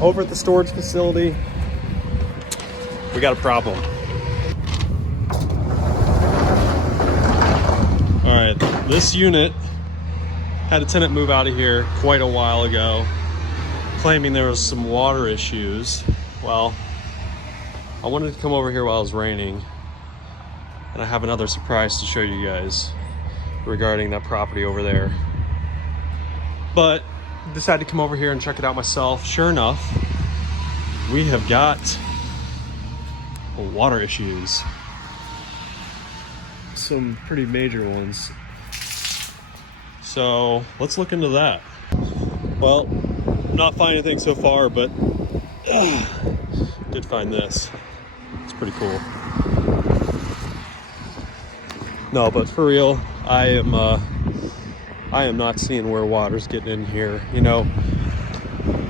Over at the storage facility, we got a problem. All right, this unit had a tenant move out of here quite a while ago, claiming there was some water issues. Well, I wanted to come over here while it was raining, and I have another surprise to show you guys regarding that property over there. But decided to come over here and check it out myself. Sure enough, we have got water issues. Some pretty major ones. So let's look into that. Well, not finding anything so far, but did find this. It's pretty cool. No, but for real, I am not seeing where water's getting in here. You know,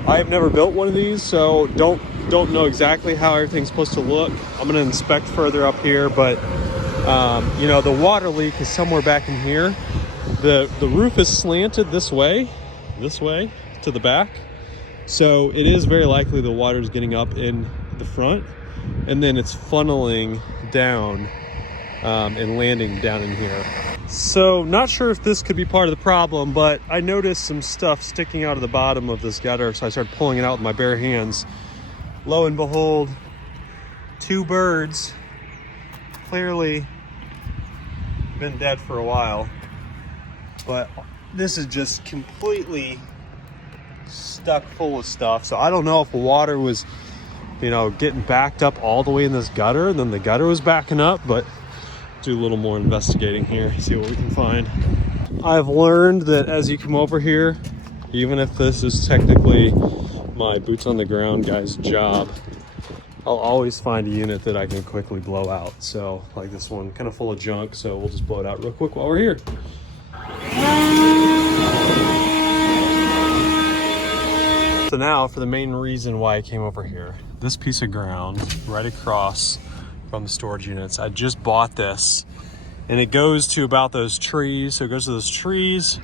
I have never built one of these, so don't know exactly how everything's supposed to look. I'm gonna inspect further up here, but you know, the water leak is somewhere back in here. The roof is slanted this way to the back, so it is very likely the water is getting up in the front, and then it's funneling down and landing down in here. So not sure if this could be part of the problem, but I noticed some stuff sticking out of the bottom of this gutter, so I started pulling it out with my bare hands. Lo and behold, two birds, clearly been dead for a while, but this is just completely stuck full of stuff. So I don't know if the water was, you know, getting backed up all the way in this gutter, and then the gutter was backing up, but do a little more investigating here, see what we can find. I've learned that as you come over here, even if this is technically my boots on the ground guy's job, I'll always find a unit that I can quickly blow out. So like this one, kind of full of junk, so we'll just blow it out real quick while we're here. So now for the main reason why I came over here, this piece of ground right across from the storage units. I just bought this, and it goes to about those trees. So it goes to those trees,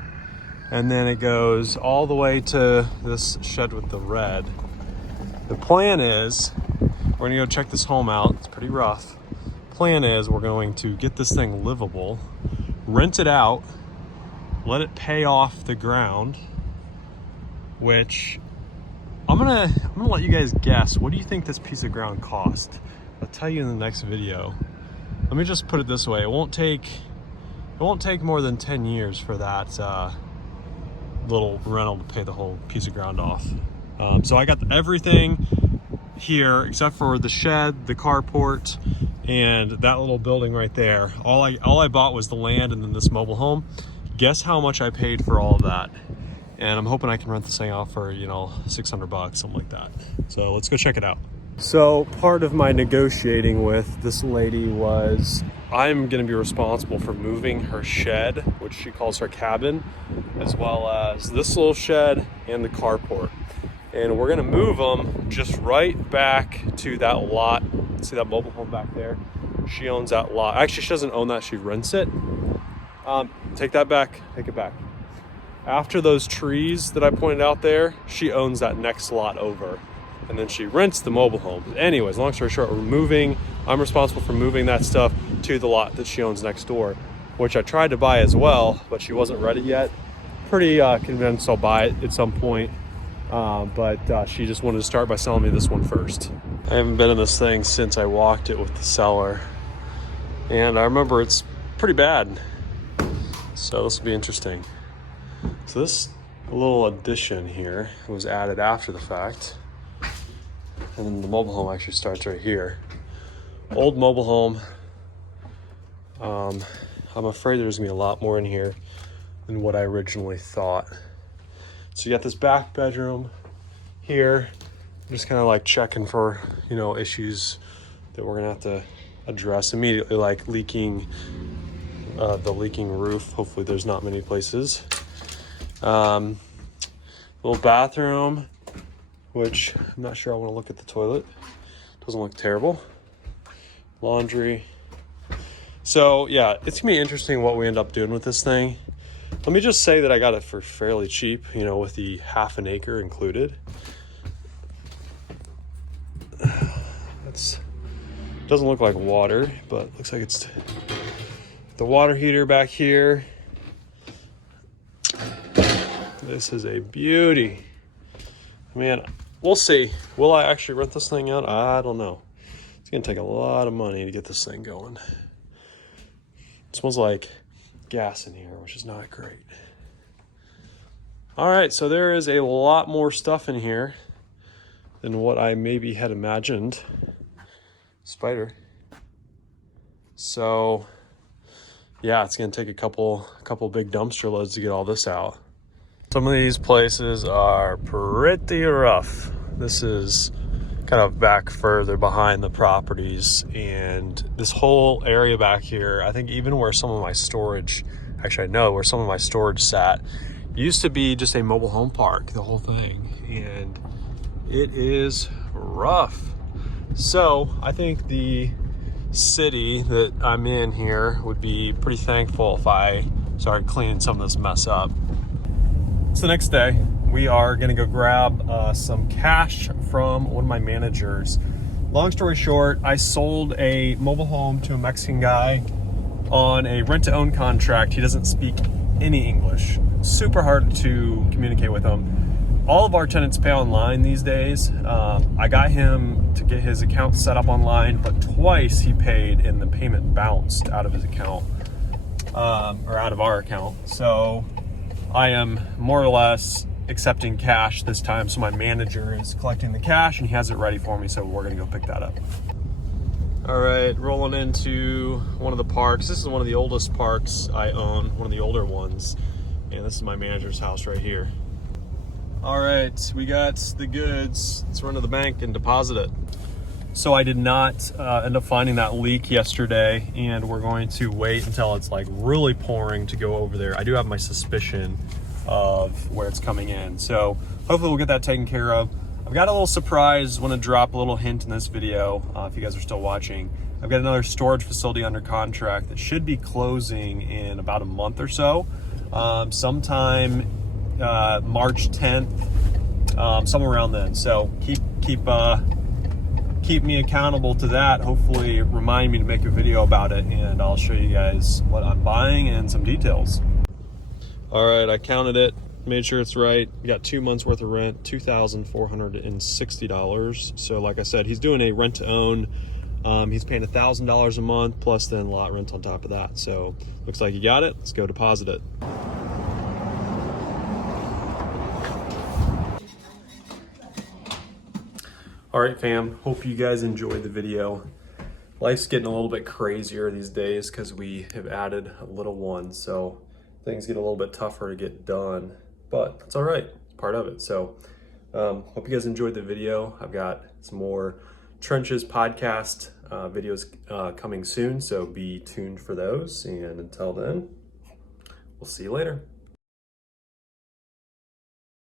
and then it goes all the way to this shed with the red. The plan is we're gonna go check this home out. It's pretty rough. Plan is we're going to get this thing livable, rent it out, let it pay off the ground, which I'm gonna let you guys guess. What do you think this piece of ground cost? I'll tell you in the next video. Let me just put it this way. It won't take more than 10 years for that little rental to pay the whole piece of ground off. So I got everything here except for the shed, the carport, and that little building right there. All I bought was the land and then this mobile home. Guess how much I paid for all of that? And I'm hoping I can rent this thing out for, you know, $600, something like that. So let's go check it out. So part of my negotiating with this lady was I'm going to be responsible for moving her shed, which she calls her cabin, as well as this little shed and the carport. And we're going to move them just right back to that lot. See that mobile home back there? She owns that lot. Actually, she doesn't own that. She rents it. Take that back. Take it back. After those trees that I pointed out there, she owns that next lot over. And then she rents the mobile home. Anyways, long story short, I'm responsible for moving that stuff to the lot that she owns next door, which I tried to buy as well, but she wasn't ready yet. Pretty convinced I'll buy it at some point, but she just wanted to start by selling me this one first. I haven't been in this thing since I walked it with the seller, and I remember it's pretty bad. So this will be interesting. So this little addition here was added after the fact. And then the mobile home actually starts right here. Old mobile home. I'm afraid there's gonna be a lot more in here than what I originally thought. So you got this back bedroom here. I'm just kind of like checking for, you know, issues that we're gonna have to address immediately, like leaking, the leaking roof. Hopefully there's not many places. Little bathroom, which I'm not sure I want to look at the toilet. Doesn't look terrible. Laundry. So yeah, it's gonna be interesting what we end up doing with this thing. Let me just say that I got it for fairly cheap, you know, with the half an acre included. vents. Doesn't look like water, but looks like it's the water heater back here. This is a beauty. Man, we'll see. Will I actually rent this thing out? I don't know. It's gonna take a lot of money to get this thing going. It smells like gas in here, which is not great. All right, so there is a lot more stuff in here than what I maybe had imagined. Spider. So yeah, it's gonna take a couple big dumpster loads to get all this out. Some of these places are pretty rough. This is kind of back further behind the properties, and this whole area back here, I think even where some of my storage, actually I know where some of my storage sat, used to be just a mobile home park, the whole thing, and it is rough. So I think the city that I'm in here would be pretty thankful if I started cleaning some of this mess up. It's the next day. We are gonna go grab some cash from one of my managers. Long story short, I sold a mobile home to a Mexican guy on a rent-to-own contract. He doesn't speak any English. Super hard to communicate with him. All of our tenants pay online these days. I got him to get his account set up online, but twice he paid and the payment bounced out of his account, or out of our account. So I am more or less accepting cash this time. So my manager is collecting the cash and he has it ready for me. So we're gonna go pick that up. All right, rolling into one of the parks. This is one of the oldest parks I own, one of the older ones. And this is my manager's house right here. All right, we got the goods. Let's run to the bank and deposit it. So I did not end up finding that leak yesterday, and we're going to wait until it's like really pouring to go over there. I do have my suspicion of where it's coming in. So hopefully we'll get that taken care of. I've got a little surprise, want to drop a little hint in this video if you guys are still watching. I've got another storage facility under contract that should be closing in about a month or so. Sometime March 10th, somewhere around then. So keep me accountable to that. Hopefully remind me to make a video about it, and I'll show you guys what I'm buying and some details. All right, I counted it, made sure it's right. We got 2 months worth of rent, $2,460. So like I said, he's doing a rent to own. He's paying $1,000 a month plus then lot rent on top of that. So looks like you got it. Let's go deposit it. All right, fam, hope you guys enjoyed the video. Life's getting a little bit crazier these days because we have added a little one. So things get a little bit tougher to get done, but that's all right. It's part of it. So hope you guys enjoyed the video. I've got some more Trenches podcast videos coming soon, so be tuned for those. And until then, we'll see you later.